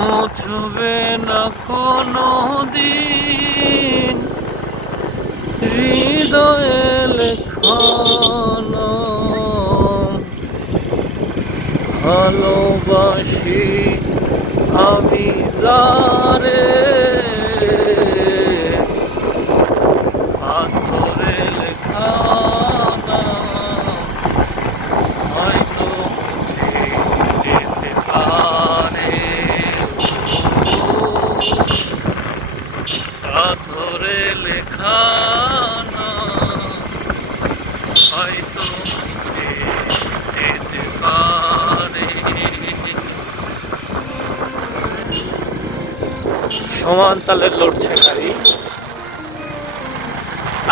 মুছবে না কোনো দিন হৃদয়ে লেখা নাম। ভালোবাসি আমি যারে পাথরে লেখা নাম হয়তো মুছে যেতে পারে। পাথরে লেখা নাম হয়তো মুছে যেতে পারে। সমান তালে লড়ছে গাড়ি।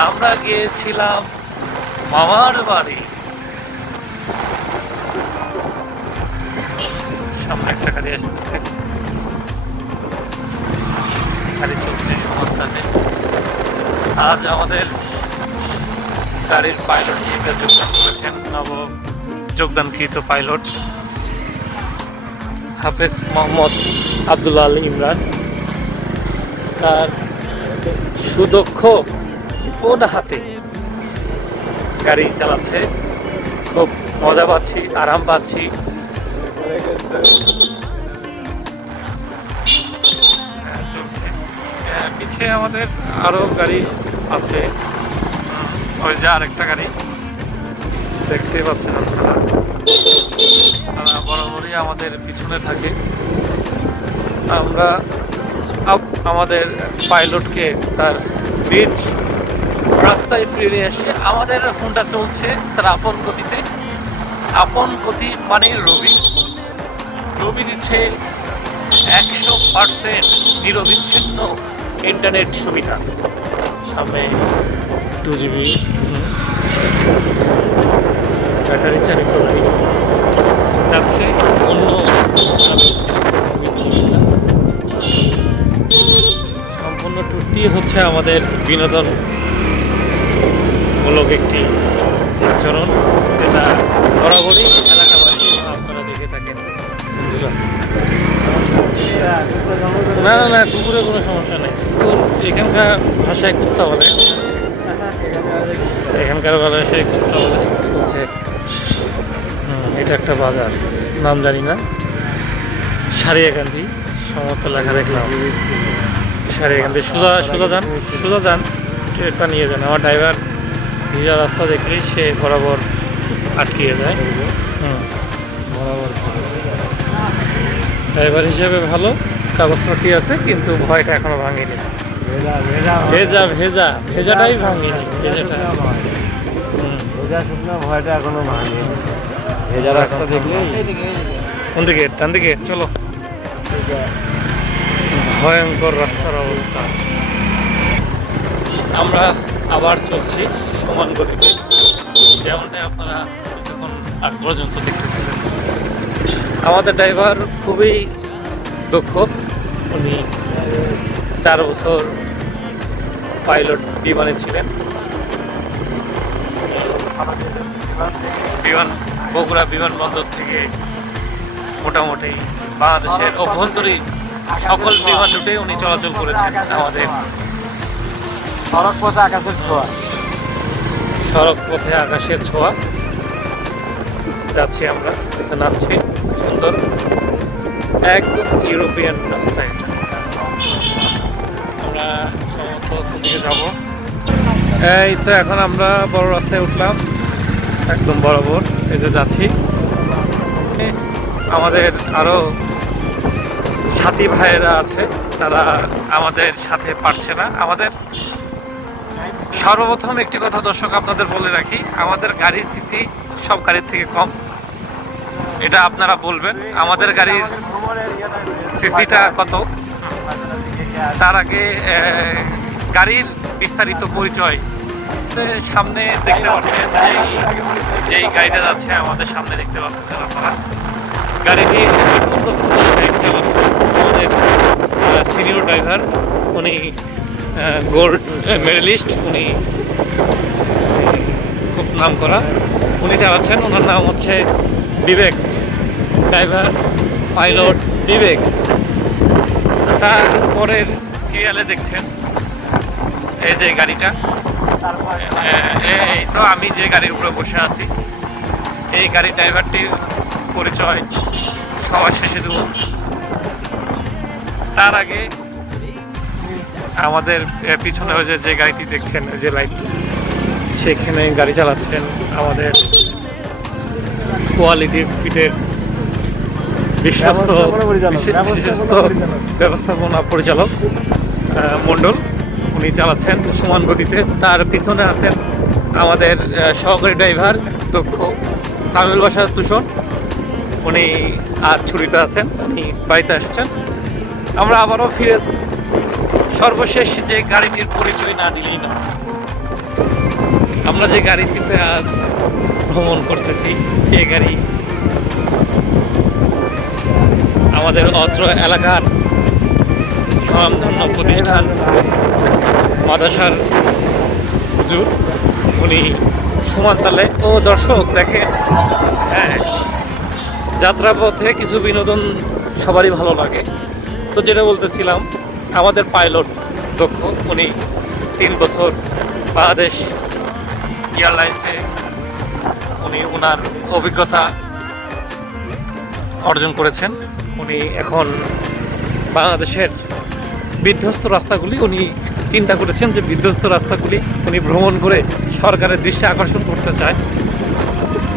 আমরা গিয়েছিলাম মামার বাড়ি। সামনে একটা গাড়ি আসতেছে, গাড়ি চলছে সমান তালে। আজ আমাদের গাড়ির পাইলট হিসেবে যোগদান করেছেন নব যোগদানকৃত পাইলট হাফেজ মোহাম্মদ আব্দুল্লাহ আলী ইমরান। তার সুদক্ষ কোন হাতে গাড়ি চালাচ্ছে, খুব মজা পাচ্ছি, আরাম পাচ্ছি। চলছে পিছিয়ে আমাদের আরো গাড়ি আছে, ওই যে আরেকটা গাড়ি দেখতে পাচ্ছেন আপনারা। তারা বরাবরই আমাদের পিছনে থাকে। আমরা আমাদের পাইলটকে তার নিজ রাস্তায় ফিরে নিয়ে আসি। আমাদের ফোনটা চলছে তার আপন গতিতে। আপন গতি মানে রবি। রবি দিচ্ছে 100% নিরবিচ্ছিন্ন ইন্টারনেট সুবিধা। সামনে 2GB ব্যাটারি চালিত গাড়ি যাচ্ছে অন্য। সম্পূর্ণ ট্যুরটি হচ্ছে আমাদের বিনোদনমূলক একটি আচরণ, যেটা বরাবরই এলাকাবাসী আপনারা দেখে থাকেন। না না না, কুকুরের কোনো সমস্যা নেই। কুকুর এখানকার ভাষায় কুত্তা বলে, এখানকার ভাষায় কুত্তা বলে চলছে। এটা একটা বাজার, নাম জানি না। সারিয়াকান্দি সমস্ত লেখা দেখলাম। সারিয়াকান্দি সোজা সোজা যান, সোজা যান, ট্রেনটা নিয়ে যান। আমার ড্রাইভার ভিজা রাস্তা দেখলেই সে বরাবর আটকিয়ে যায়। বরাবর ড্রাইভার হিসেবে ভালো, কাগজপত্র আছে, কিন্তু ভয়টা এখনো ভাঙেনি। ভেজা ভেজা ভেজাটাই ভাঙেনি, ভেজাটা ভয়টা এখনো ভাঙেনি। ভেজা রাস্তা দেখলেই কোন দিকে? ডান দিকে চলো। ভয়ঙ্কর রাস্তার অবস্থা। আমরা আবার চলছি সমান গতিতে, যেমনটাই আপনারা কিছুক্ষণ আগ পর্যন্ত দেখতেছিলেন। আমাদের ড্রাইভার খুবই দক্ষ। উনি 4 বছর পাইলট বিমানে ছিলেন। বগুড়া বিমানবন্দর থেকে মোটামুটি বাংলাদেশের অভ্যন্তরীণ সকল বিমান রুটে উনি চলাচল করেছেন। আমাদের সড়ক পথে আকাশের ছোঁয়া, সড়ক পথে আকাশের ছোঁয়া যাচ্ছি আমরা। এতে নামছি, সুন্দর একদম ইউরোপিয়ান রাস্তা। এটা আমরা সমস্ত দিকে যাবো। এই তো এখন আমরা বড় রাস্তায় উঠলাম, একদম বরাবর এই যে যাচ্ছি। আমাদের আরো সাথী ভাইয়েরা আছে, তারা আমাদের সাথে পারছে না। আমাদের সর্বপ্রথম একটি কথা দর্শক আপনাদের বলে রাখি, আমাদের গাড়ির সিসি সব গাড়ির থেকে কম। এটা আপনারা বলবেন আমাদের গাড়ির সিসিটা কত। তার আগে গাড়ির বিস্তারিত পরিচয় সামনে দেখতে পাচ্ছেন। যেই গাড়িটা যাচ্ছে আমাদের সামনে দেখতে পাচ্ছেন আপনারা, গাড়িটি আমাদের সিনিয়র ড্রাইভার, উনি গোল্ড মেডেলিস্ট, উনি খুব নাম করা, উনি চালাচ্ছেন। ওনার নাম হচ্ছে বিবেক, ড্রাইভার পাইলট বিবেক। তারপরের সিরিয়ালে দেখছেন এই যে গাড়িটা, এই তো আমি যে গাড়ির উপরে বসে আছি, এই গাড়ির ড্রাইভারটির পরিচয় সবার শেষে দেব। তার আগে আমাদের পিছনে ওই যে গাড়িটি দেখছেন, ওই যে লাইট, সেখানে গাড়ি চালাচ্ছেন আমাদের কোয়ালিটি ফিটের বিশ্বস্ত ব্যবস্থাপনা পরিচালক মণ্ডল। উনি চালাচ্ছেন সমান গতিতে। তার পিছনে আছেন আমাদের সহকারী ড্রাইভার দক্ষ সামিউল বাশার তুষন, উনি আর ছুটিতে আছেন, উনি বাড়িতে আসছেন। আমরা আবারও ফিরে সর্বশেষ যে গাড়িটির পরিচয় না দিলেই না, আমরা যে গাড়িটিতে আজ ভ্রমণ করতেছি, এই গাড়ি আমাদের অত্র এলাকার স্বনামধন্য প্রতিষ্ঠান মাদ্রাসার হুজুর, উনি সমান তালে। ও দর্শক দেখে, হ্যাঁ, যাত্রাপথে কিছু বিনোদন সবারই ভালো লাগে। তো যেটা বলতেছিলাম, আমাদের পাইলট দক্ষ, উনি 3 বছর বাংলাদেশ এয়ারলাইন্সে উনি ওনার অভিজ্ঞতা অর্জন করেছেন। উনি এখন বাংলাদেশের বিধ্বস্ত রাস্তাগুলি উনি চিন্তা করেছেন যে বিধ্বস্ত রাস্তাগুলি উনি ভ্রমণ করে সরকারের দৃষ্টি আকর্ষণ করতে চায়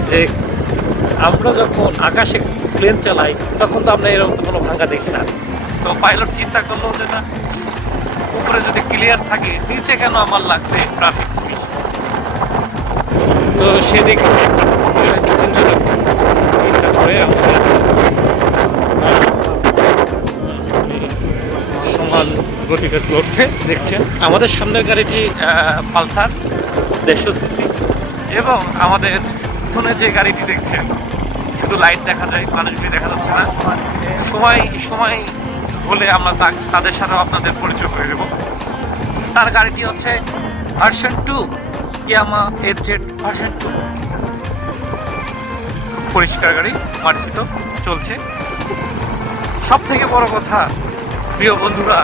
যে আমরা যখন আকাশে প্লেন চালাই তখন তো আমরা এরকম তো কোনো ভাঙা দেখি না। তো পাইলট চিন্তা করলো যে না, উপরে যদি ক্লিয়ার থাকে নিচে কেন আমার লাগবে ট্রাফিক পুলিশ। তো সেদিকে চিন্তা করে আমাদের সমান গতিতে লড়ছে। দেখছেন আমাদের সামনের গাড়িটি পালসার 150 সিসি, এবং আমাদের পিছনে যে গাড়িটি দেখছেন শুধু লাইট দেখা যায়, মানুষগুলি দেখা যাচ্ছে না। সময় হলে আমরা তাদের সাথেও আপনাদের পরিচয় করে দেব। তার গাড়িটি হচ্ছে ভার্সন 2, ইয়ামা এফজেড ভার্সন 2। পরিষ্কার গাড়ি, মার্জিত চলছে। সব থেকে বড় কথা, প্রিয় বন্ধুরা,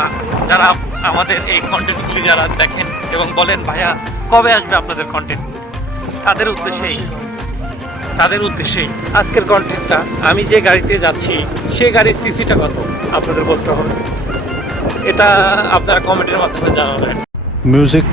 যারা আমাদের এই কন্টেন্টগুলি যারা দেখেন এবং বলেন ভাইয়া কবে আসবে আপনাদের কন্টেন্ট, তাদের উদ্দেশ্যেই আজকের কন্টেন্টটা। আমি যে গাড়িতে যাচ্ছি সেই গাড়ির সিসিটা কত আপনাদের বলতে হবে, এটা আপনারা কমেন্টের মাধ্যমে জানাবেন। Music